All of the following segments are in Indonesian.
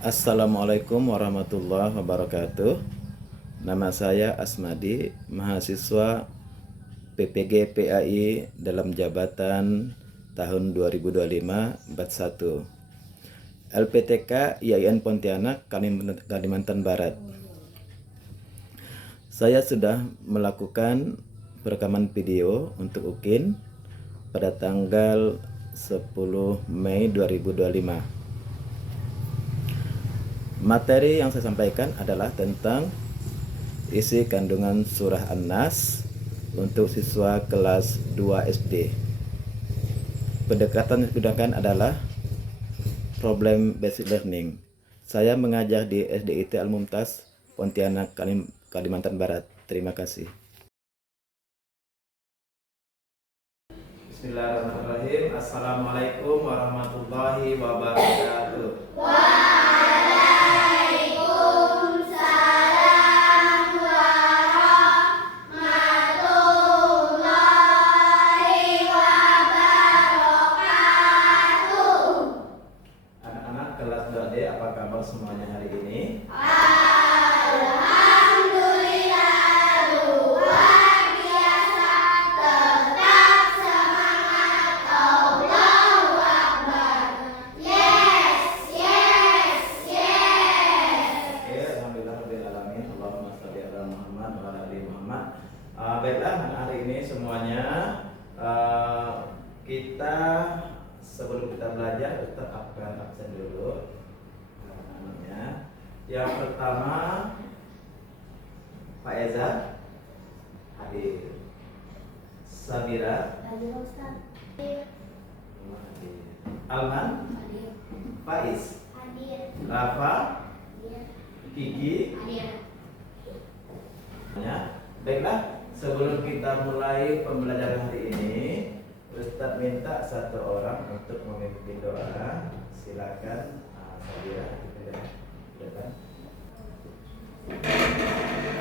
Assalamualaikum warahmatullahi wabarakatuh. Nama saya Asmadi, mahasiswa PPG PAI dalam jabatan tahun 2025 bat 1. LPTK IAIN Pontianak, Kalimantan Barat. Saya sudah melakukan perekaman video untuk UKIN pada tanggal 10 Mei 2025. Materi yang saya sampaikan adalah tentang isi kandungan surah An-Nas untuk siswa kelas 2 SD. Pendekatan yang digunakan adalah problem basic learning. Saya mengajar di SDIT Al-Mumtaz, Pontianak, Kalimantan Barat. Terima kasih. Bismillahirrahmanirrahim. Assalamualaikum warahmatullahi wabarakatuh. Kelas 2D, apa kabar semuanya hari ini? Alhamdulillah, luar biasa, tetap semangat, Allahu Akbar. Yes, yes, yes. Oke, alhamdulillahirrahmanirrahim. Allahumma sholli ala Muhammad wa ala ali Muhammad. Baiklah, hari ini semuanya kita sebelum kita belajar tetap akan absen dulu. Yang pertama, Pak Eza hadir, Sabira Hadir Ustaz. Alman, Hadir. Faiz, Hadir. Rafa, Hadir. Kiki. Hadir. Baiklah, sebelum kita mulai pembelajaran hari ini, Ustadz minta satu orang untuk memimpin doa. Silakan, Sabira. Silakan.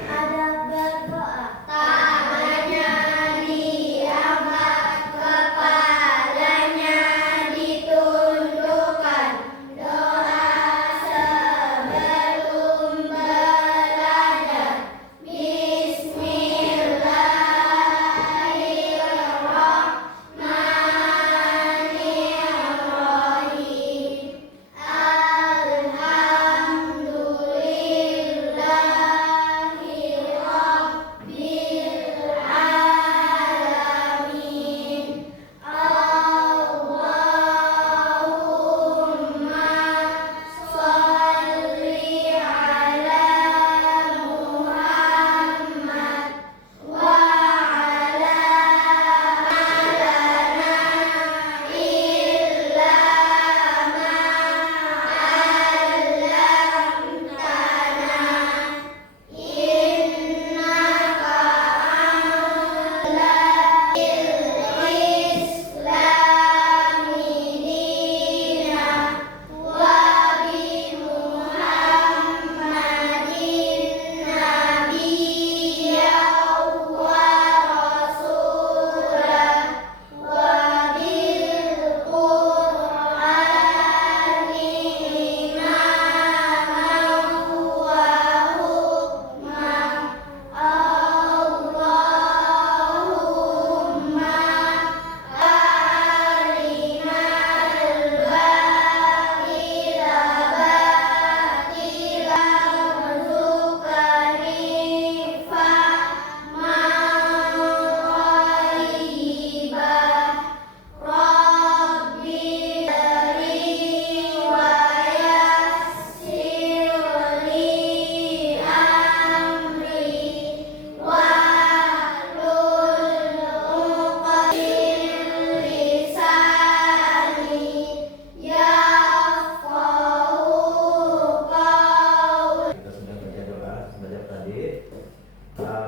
Adab berdoa. Tangannya diangkat, kepalanya ditundukkan. Doa sebelum belajar. Bismillahirrahmanirrahim.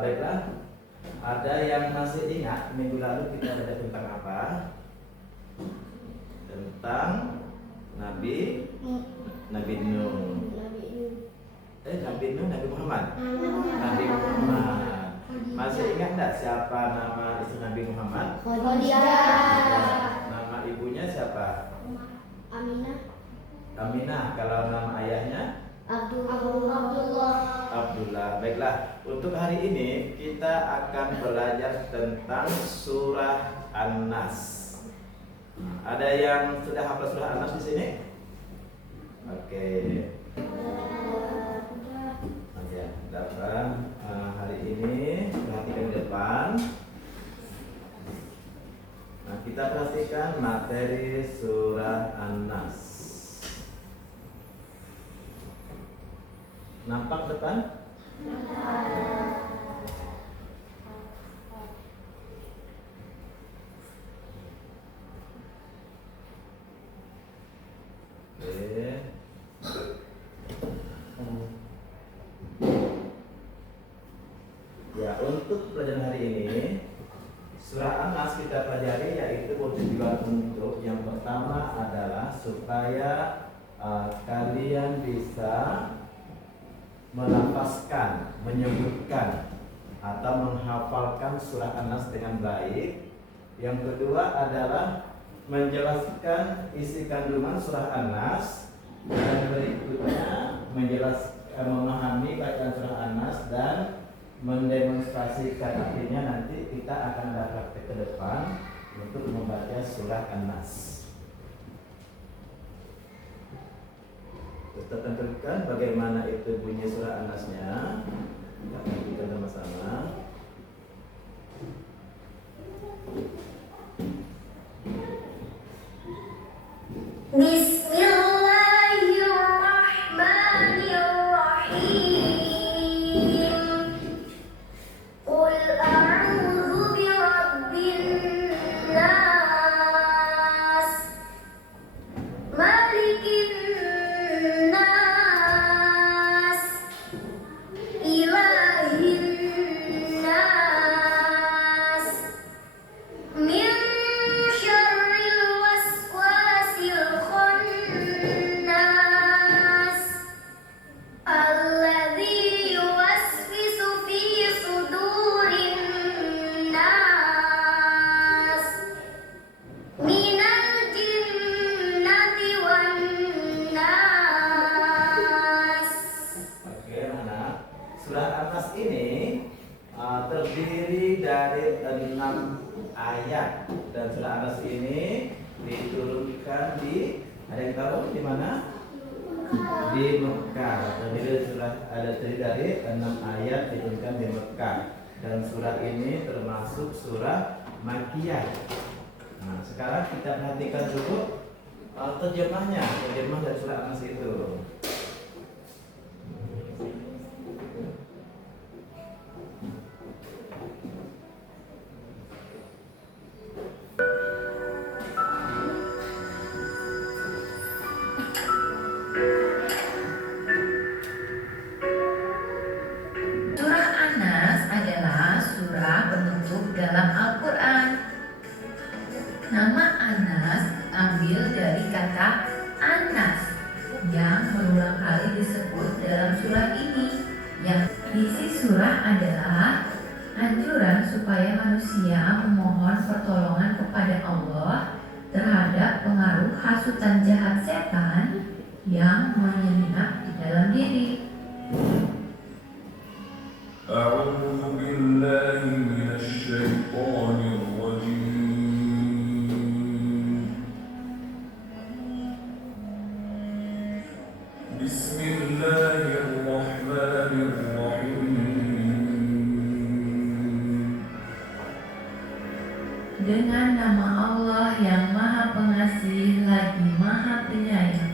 Baiklah, ada yang masih ingat minggu lalu kita belajar tentang apa? Tentang Nabi Nuh. Nabi Nuh, Nabi Muhammad. Nabi Muhammad. Masih ingat tidak siapa nama istri Nabi Muhammad? Khadijah. Nama ibunya siapa? Aminah. Aminah. Kalau nama ayahnya? Baiklah, untuk hari ini kita akan belajar tentang surah An-Nas. Ada yang sudah hafal surah An-Nas di sini? Oke. Ya, datang hari ini perhatikan di depan. Nah, kita perhatikan materi surah An-Nas. Nampak depan? Ya, untuk pelajaran hari ini surah An-Nas kita pelajari, yaitu bertujuan untuk yang pertama adalah supaya kalian bisa melafazkan, menyebutkan atau menghafalkan surah An-Nas dengan baik. Yang kedua adalah menjelaskan isi kandungan surah An-Nas, dan berikutnya memahami bacaan surah An-Nas dan mendemonstrasikan artinya. Nanti kita akan ada praktek ke depan untuk membaca surah An-Nas. Kita tentukan bagaimana itu bunyi surah An-Nasnya. Kita sama-sama. Bismillahirrahmanirrahim. Qul a'udzu birabbin nas, malikin nas, ilahin nas, min syarril waswasil khannas, alladzi yuwaswisu fi sudurin nas, minal jinnati wan nas. Oke, anak. Surah An-Nas ini terdiri dari 6 ayat, dan surah An-Nas ini diturunkan di, ada yang tahu di mana? Di Mekah. Terdiri dari 6 ayat diturunkan di Mekah, dan surah ini termasuk surah Makkiyah. Nah, sekarang kita perhatikan dulu terjemah dari surah An-Nas itu. Surah An-Nas adalah surah penutup dalam Al-Quran. Nama An-Nas ambil dari kata An-Nas yang berulang kali disebut dalam surah ini. Yang isi surah adalah anjuran supaya manusia memohon pertolongan kepada Allah terhadap pengaruh hasutan jahat setan yang menyelinap di dalam diri. أعوذ بالله من الشيطان الرجيم. بسم الله الرحمن الرحيم. Dengan nama Allah yang Maha Pengasih lagi Maha Penyayang.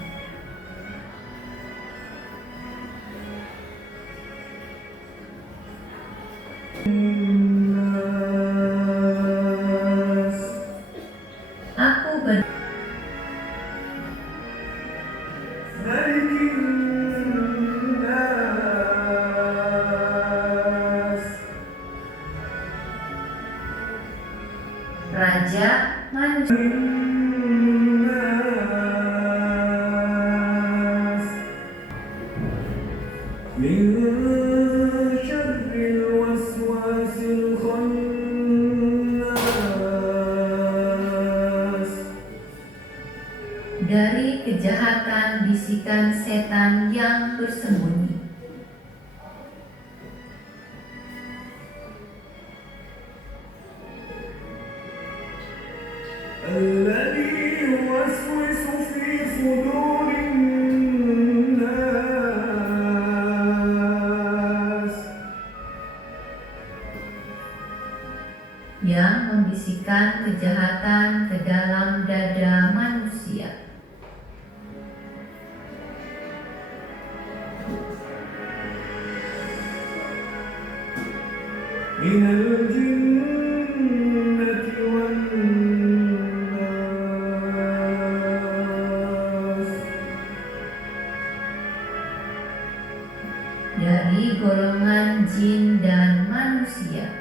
Aku ber Raja manusia. من شر الوسواس الخناس. Dari kejahatan bisikan setan yang bersembunyi. yang membisikkan kejahatan ke dalam dada manusia. Minal jinnati wan nas. Dari golongan jin dan manusia.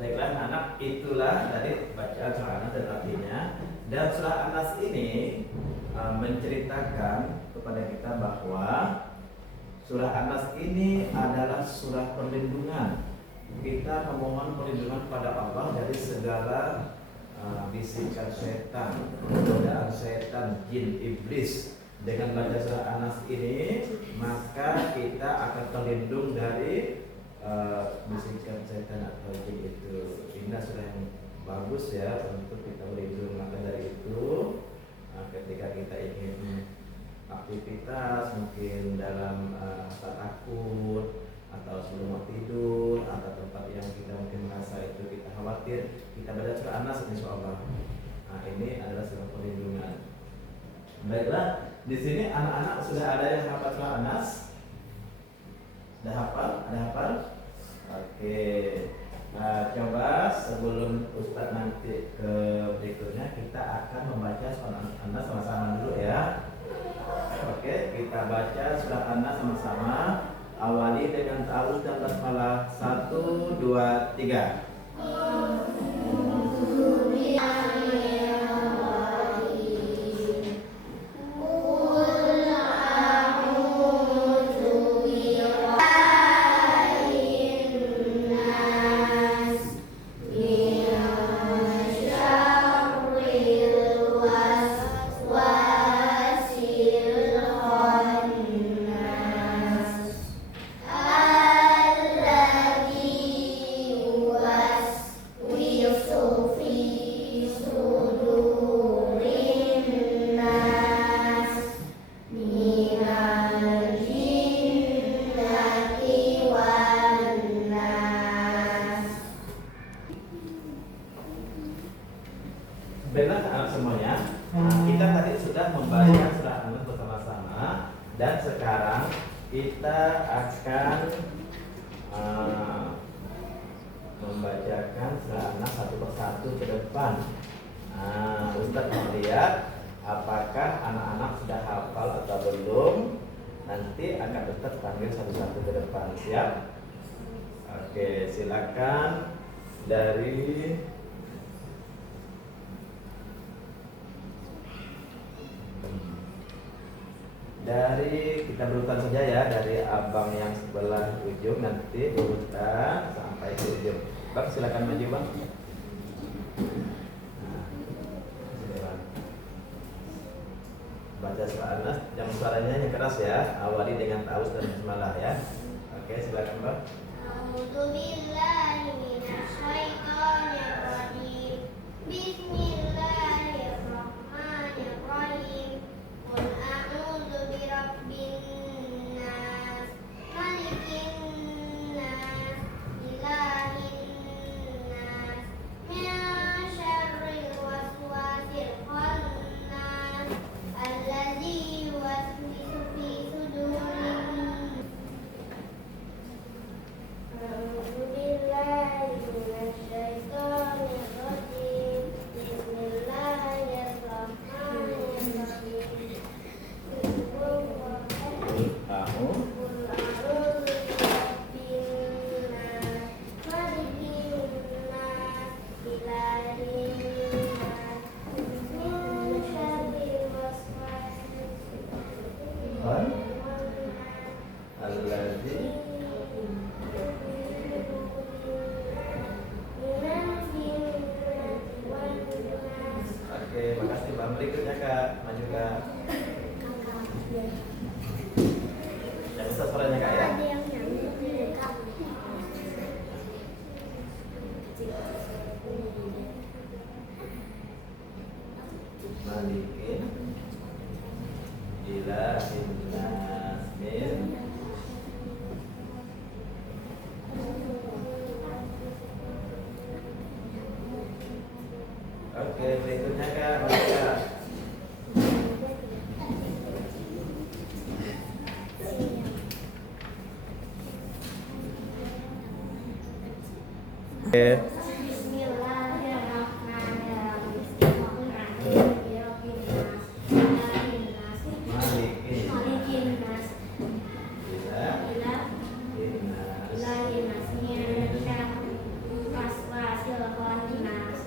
Baiklah anak, itulah dari bacaan surah An-Nas dan artinya. Dan surah An-Nas ini menceritakan kepada kita bahwa surah An-Nas ini adalah surah perlindungan. Kita memohon perlindungan pada Allah dari segala bisikan setan, godaan setan, jin, iblis. Dengan baca surah An-Nas ini, maka kita akan terlindung dari bisikan setan atau jin itu. Ini surah yang bagus ya untuk kita berlindung. Maka dari itu, ketika kita ingin aktivitas mungkin dalam rasa takut atau sebelum mau tidur atau tempat yang kita mungkin merasa itu kita khawatir, kita baca surah An-Nas insyaallah. Nah, ini adalah surah perlindungan. Baiklah, di sini anak-anak sudah ada yang hafal surah An-Nas? Sudah hafal? Ada hafal? Oke. Nah, coba sebelum Ustadz nanti ke berikutnya, kita akan membaca surah An-Nas sama-sama dulu ya. Oke, kita baca surah An-Nas sama-sama. Awali dengan ta'awudz dan basmalah. 1, 2, 3. Baiklah anak semuanya, kita tadi sudah membaca surah An-Nas bersama-sama. Dan sekarang kita akan membacakan surah An-Nas satu persatu ke depan. Ustadz mau lihat apakah anak-anak sudah hafal atau belum. Nanti akan Ustadz panggil satu-satu ke depan. Siap? Oke, silakan dari kita berurutan saja ya, dari abang yang sebelah ujung nanti berurutan sampai ke ujung. Bang silakan maju bang. Baca surah An-Nas, yang suaranya yang keras ya. Awali dengan ta'awudz dan basmalah ya. Oke, silakan bang. A'udzubillahi minasyaitonirrajim. Bismillahirrahmanirrahim. Qul a'udzu birabbin nas, malikin nas, ilahin nas, min syarril waswasil khannas, alladzi yuwaswisu fi sudurin. A'udzu billahi minasyaitonirrajim. Bismillahirrahmanirrahim. Tahu? Oke, makasih bang. Berikutnya kak, maju kak. Yang bisa suaranya kak ya. Malikin nas. Min. Oke, berikutnya Kak, Kak. Oke. Bismillahirrahmanirrahim. Bismillahirrahmanirrahim. Malikin. Malikin nas. Bisa. Ilah Nas. ilahin nas. Min syarri waswasil khannas.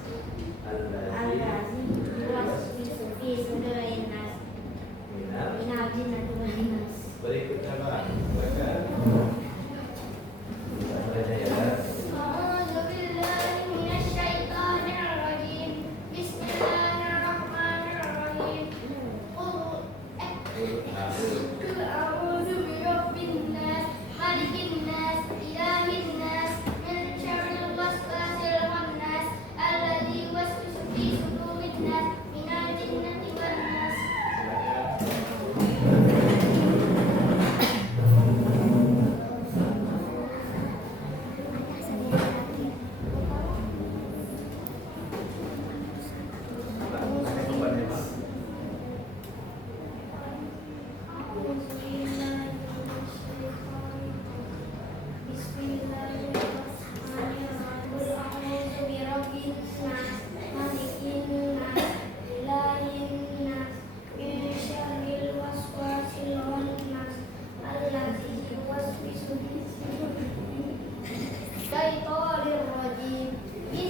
Allazi. Allazi yuwaswisu fi sudurin nas. Minal. Minal jinnati wan nas. Berikutnya Pak, baca. Baca ya. أعوذ بالله من الشيطان الرجيم بسم الله الرحمن الرحيم قل أعوذ برب الناس ملك الناس إله الناس من شر الوسواس الخناس الذي يوسوس في صدور الناس من الجنة والناس.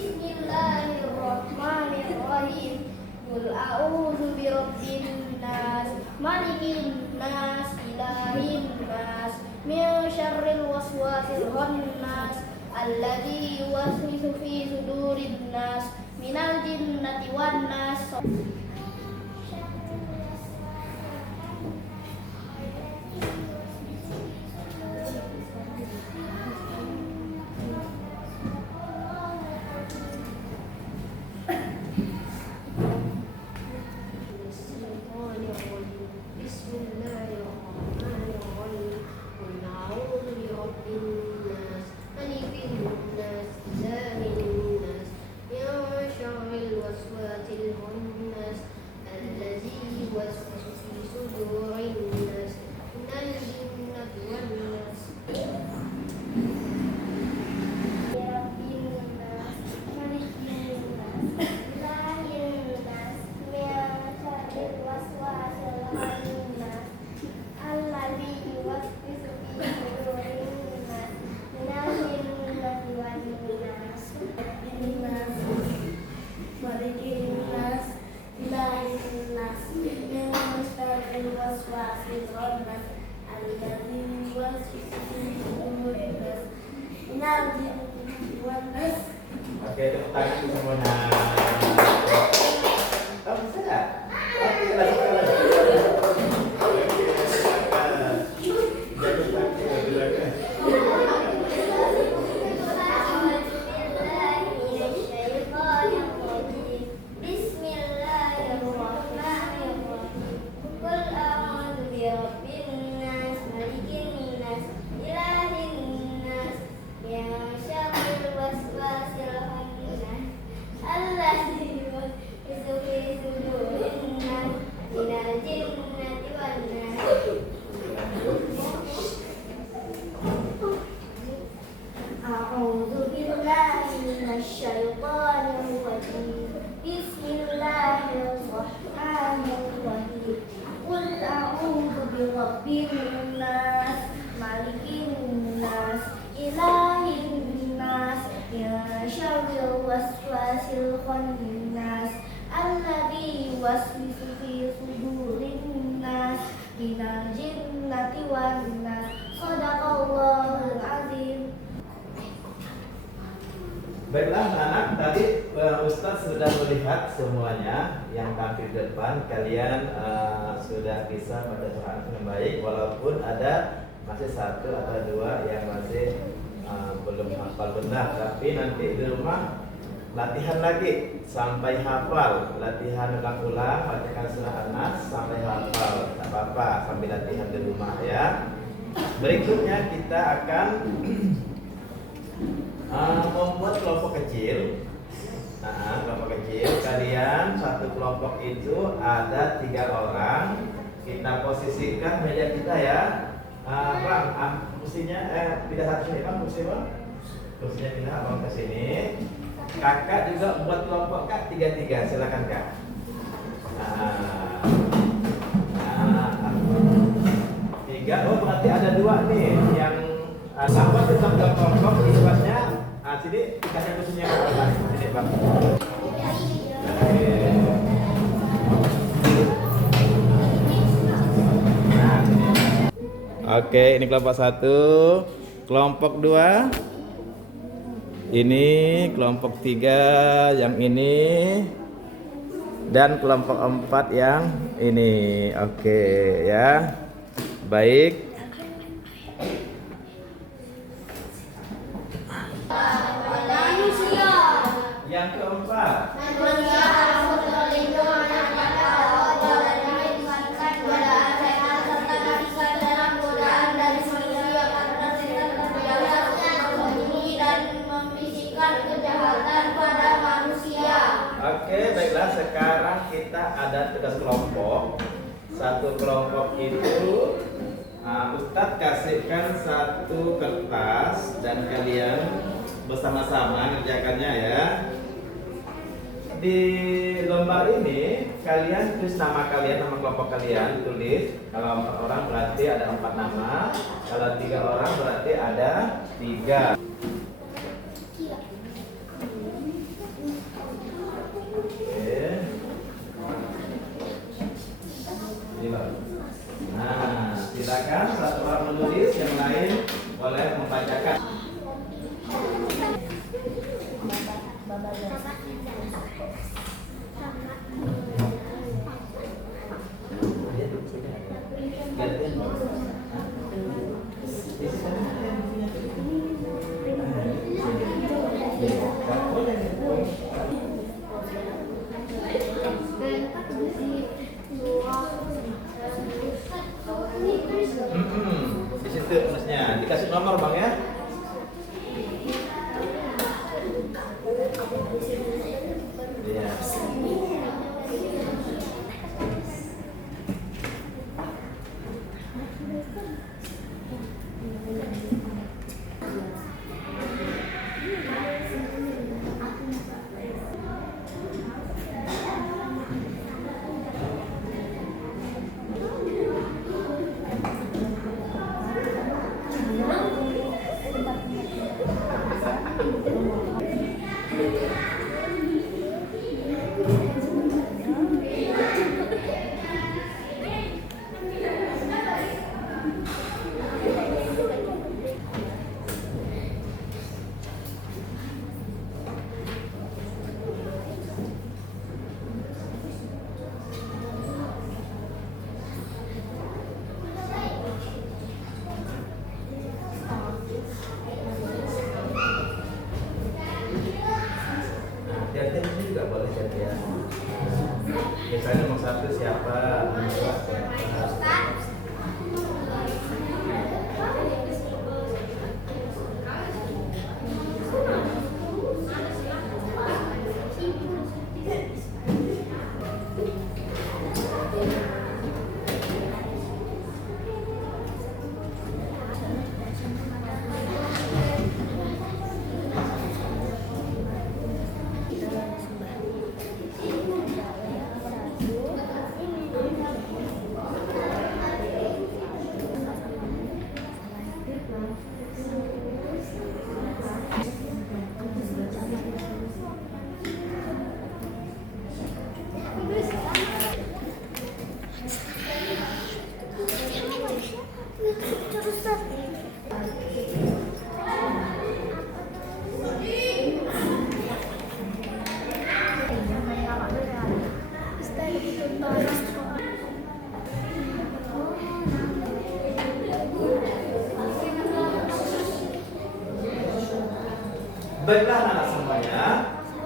Bismillahirrahmanirrahim. Qul a'udzu birabbin nas, malikin nas, ilahin nas, min syarril waswasil khannas, alladzi yuwaswisu fi sudurin nas, minal jinnati wan nas. Bismillahirrahmanirrahim. Qul a'udzu birabbin nas, malikin nas, ilahin nas, min syarril waswasil khannas, alladzi yuwaswisu fi sudurin nas, minal jinnati wan nas. Oke, tepuk tangan semuanya. Oh, bisa nggak? Oke, lanjutkan lagi. Oke, silakan. Jago kaki, silakan. Bismillahirrahmanirrahim. Qul a'udzu birabbin nas, malikin nas, ilahin nas, min syarril waswasil khannas, alladzi yuwaswisu fi sudurin nas, minal jinnati wan nas. أعوذ بالله من الشيطان الرجيم بسم الله الرحمن الرحيم قل أعوذ برب الناس ملك الناس إله الناس من شر الوسواس الخناس الذي يوسوس في صدور الناس من الجنة والناس. صدق الله العظيم. Baiklah anak-anak, tadi Ustaz sudah melihat semuanya yang tampil di depan. Kalian sudah bisa baca surah dengan baik, walaupun ada masih satu atau dua yang masih belum hafal benar. Tapi nanti di rumah latihan lagi sampai hafal, latihan ulang-ulang, bacakan surah An-Nas sampai hafal, tak apa-apa, sambil latihan di rumah ya. Berikutnya kita akan membuat kelompok kecil. Nah, kelompok kecil, kalian satu kelompok itu ada 3 orang. Kita posisikan meja kita ya. Bang, kursinya pindah satu sini bang, kursinya pindah abang ke sini. Kakak juga buat kelompok kak 3-3, silakan kak. Tiga, oh berarti ada 2 nih yang sama tetap dalam kelompok, iswasnya. Sini kasih kursinya ke bang, sini bang. Oke, ini kelompok 1, kelompok 2. Ini kelompok 3 yang ini, dan kelompok 4 yang ini. Oke ya. Baik. Manusia. Yang keempat. Manusia harus terlindung daripada Allah dan diingatkan godaan setan serta diingatkan dalam godaan dari manusia karena setan terbiasa membunyi dan membisikkan kejahatan pada manusia. Oke, baiklah, sekarang kita ada tugas kelompok. Satu kelompok itu Ustadz kasihkan satu kertas dan kalian bersama-sama ngerjakannya ya. Di lembar ini kalian tulis nama kalian, nama kelompok kalian tulis. Kalau 4 orang berarti ada 4 nama. Kalau 3 orang berarti ada 3. Nah, silakan satu orang menulis, yang lain boleh membacakan. Di situ tulisnya, dikasih nomor bang ya. Iya. Gantian ini juga boleh gantian. Misalnya nomor 1 siapa, nomor 2 siapa. Baiklah anak semuanya,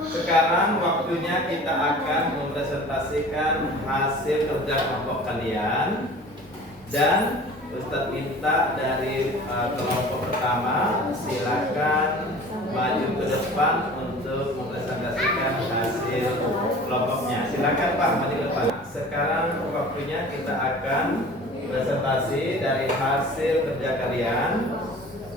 Sekarang waktunya kita akan mempresentasikan hasil kerja kelompok kalian. Dan Ustadz minta dari kelompok pertama silakan maju ke depan untuk mempresentasikan hasil kelompoknya. Silakan Pak maju ke depan. Sekarang waktunya kita akan presentasi dari hasil kerja kalian.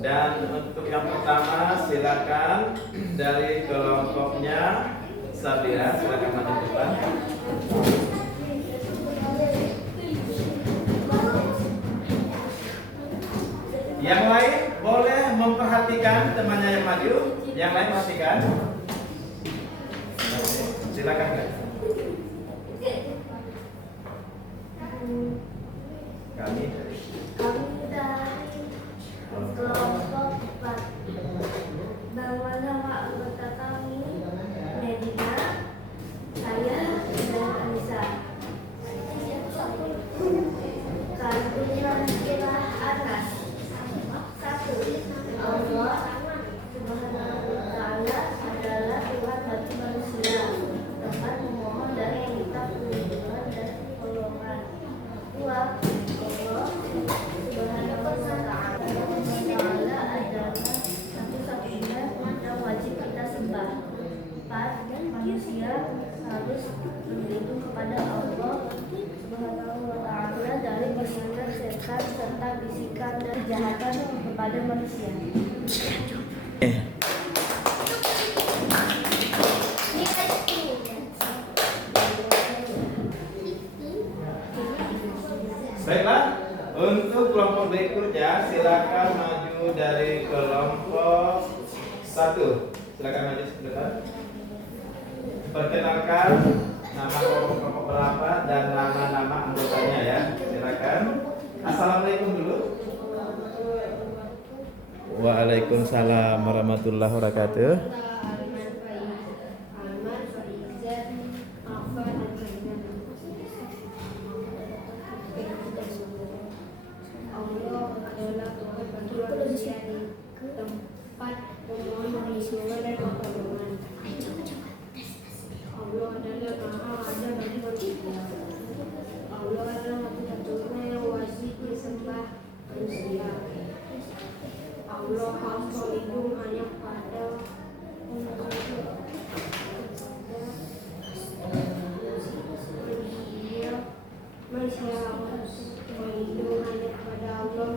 Dan untuk yang pertama silakan dari kelompoknya Sabira, silakan maju ke depan. Yang lain boleh memperhatikan temannya yang maju. Yang lain perhatikan. Silakan Kak. Kami dari kelompok 4. Nama anggota kami Medina, saya dan Anissa. Kandungan istilah anas. 1. Allah Subhanahu wa Ta'ala adalah Tuhan bagi manusia, tempat memohon dan meminta perlindungan dan pertolongan. 2. Allah Subhanahu wa Ta'ala adalah satu-satunya yang wajib kita sembah. 4. Manusia harus berlindung kepada Allah Subhanahu wa Ta'ala dari bisikan setan serta bisikan dan kejahatan kepada manusia. Baiklah, untuk kelompok berikutnya silakan maju dari kelompok 1. Silakan maju ke depan. Perkenalkan nama kelompok berapa dan nama-nama anggotanya ya. Silakan. Assalamualaikum dulu. Waalaikumsalam warahmatullahi wabarakatuh. Allah adalah Tuhan bagi manusia di tempat memohon perlindungan dan pertolongan. Allah adalah Maha Ada bagi manusia. Allah adalah satu-satunya yang wajib disembah manusia. Allah harus berlindung hanya pada manusia harus berlindung hanya kepada Allah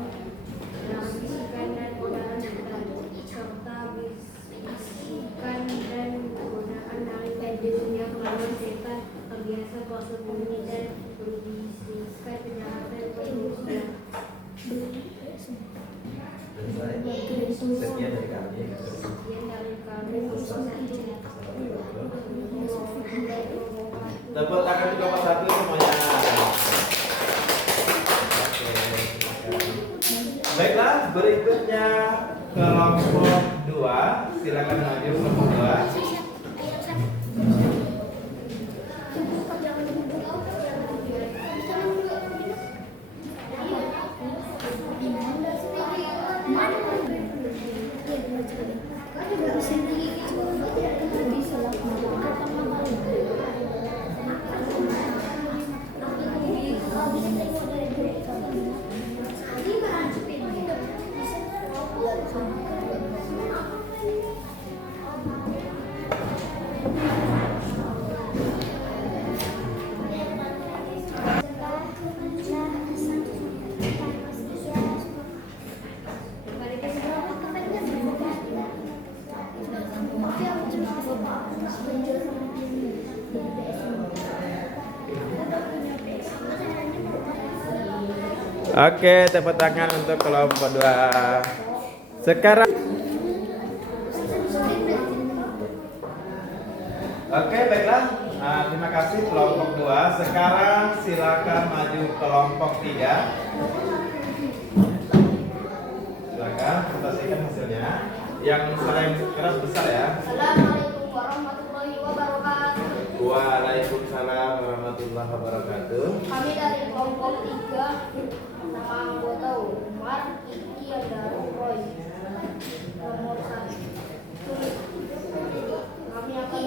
dan bisikan dan godaan setan serta bisikan dan godaan dari dunia kelawan setan terbiasa bersembunyi dan berbisikan kejahatan manusia. Sekian dari kami. Tepuk tangan untuk kelompok 1 semuanya. Baiklah, berikutnya kelompok 2. Silakan maju kelompok 2. Oke, tepuk tangan untuk kelompok 2. Sekarang Oke, baiklah. Terima kasih kelompok 2. Sekarang silakan maju kelompok 3. Silakan presentasikan hasilnya. Yang paling keras besar ya. Assalamualaikum warahmatullahi wabarakatuh. Waalaikumsalam warahmatullahi wabarakatuh. Kami dari kelompok 3. Nama anggota Umar, Iki, dan Roy. Nomor 1. Kami akan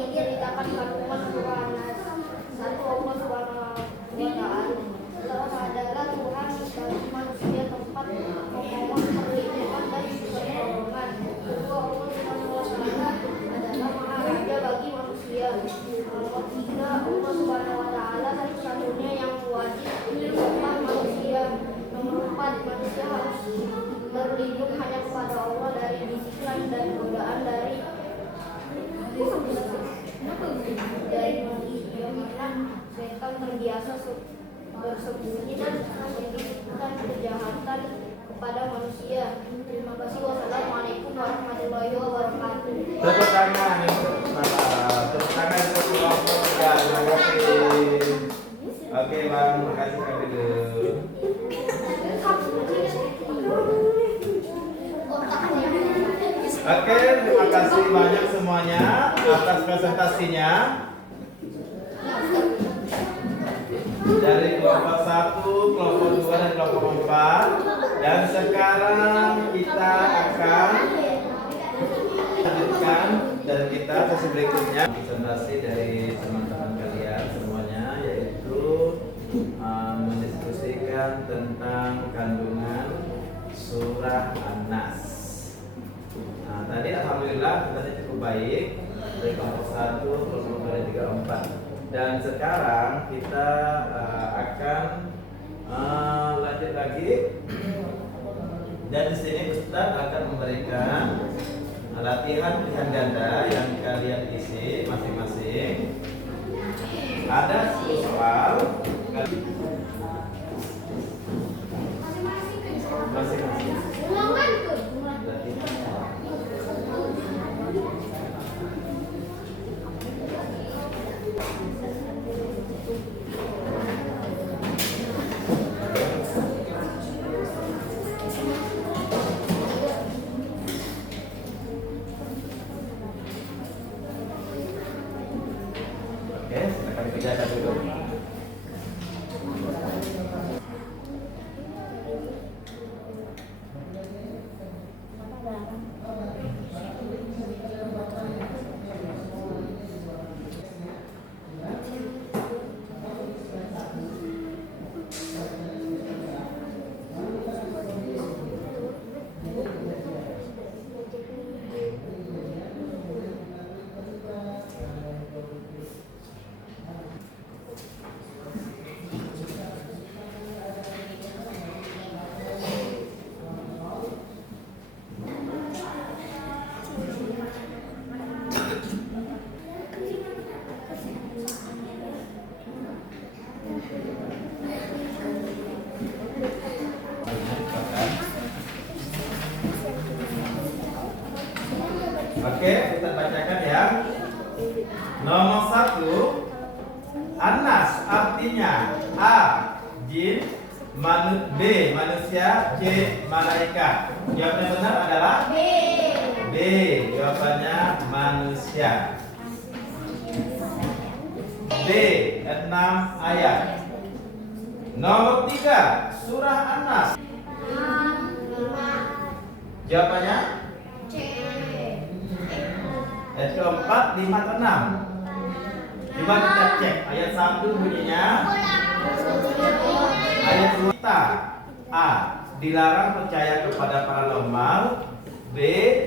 akan terbiasa bersembunyi dan menimbulkan kejahatan kepada manusia. Terima kasih. Wassalamualaikum warahmatullahi wabarakatuh. Tepuk tangan untuk tepuk tangan untuk kelompok 3. Terima kasih. Oke Bang, terima kasih Kang Dede. Oke, terima kasih banyak semuanya atas presentasinya. Dari kelompok 1, kelompok 2, dan kelompok 4. Dan sekarang kita akan lanjutkan dan kita sesi berikutnya presentasi dari teman-teman kalian semuanya, yaitu mendiskusikan tentang kandungan surah An-Nas. Nah, tadi alhamdulillah kita cukup baik dari kelompok 1, kelompok 2, dan 3, 4. Dan sekarang kita akan lanjut lagi. Dan di sini Ustaz akan memberikan latihan pilihan ganda yang kalian isi masing-masing. Ada 10 soal. Masing-masing. Oke, silakan dikerjakan dulu. Oke, kita bacakan ya. Nomor 1, An-Nas artinya A. Jin, B. Manusia, C. Malaikat. Jawabannya benar adalah B. Jawabannya manusia. B. 6 ayat. Nomor 3, surah An-Nas. Jawabannya ayat keempat, 5 ke 6. Coba kita cek ayat 1 bunyinya. Ayat 2 kita A. Dilarang percaya kepada paranormal. B.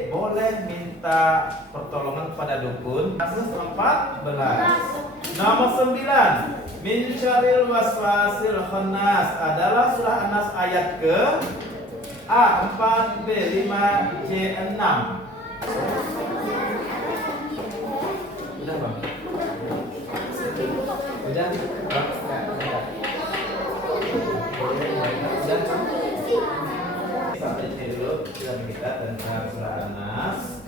Boleh minta pertolongan kepada dukun. Kasus 14. Nomor 9, min syarril waswasil khannas adalah surah An-Nas ayat ke A 4, B 5, C 6. Udah Bang? Udah? Sampai sini dulu kita kita tentang surah An-Nas.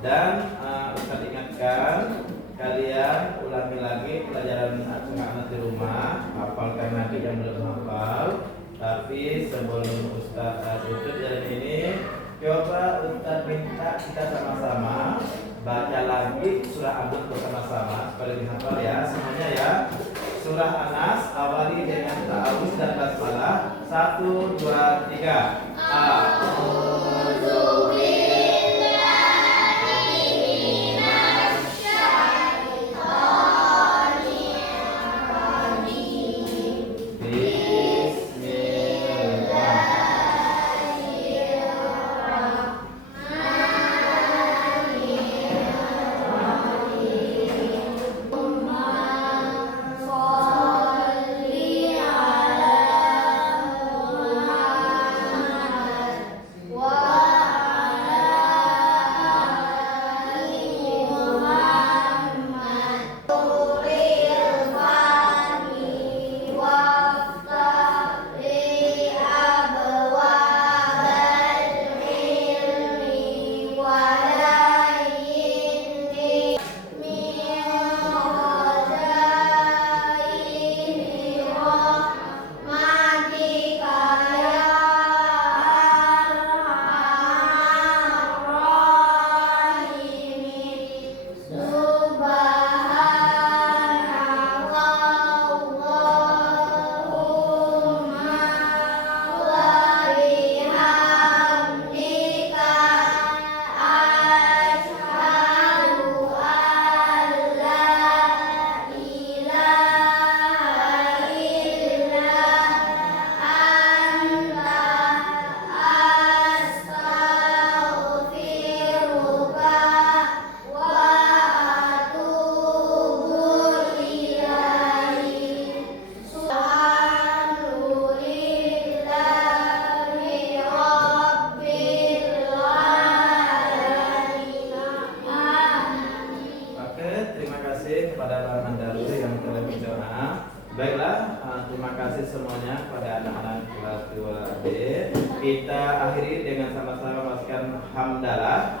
Dan Ustaz ingatkan kalian ulangi lagi pelajaran An-Nas di rumah, hafalkan lagi yang belum hafal. Tapi sebelum Ustaz tutup dari ini, coba Ustaz minta kita sama-sama baca lagi surah An-Nas bersama-sama supaya lebih hafal ya semuanya ya. Surah An-Nas awali dengan ta'awuz dan basmalah. 1, 2, 3. A'udzu Wa banget. Terima kasih kepada Bang Mandaru yang telah berdoa. Baiklah, terima kasih semuanya kepada anak-anak kelas 2B. Kita akhiri dengan sama-sama masukkan hamdalah.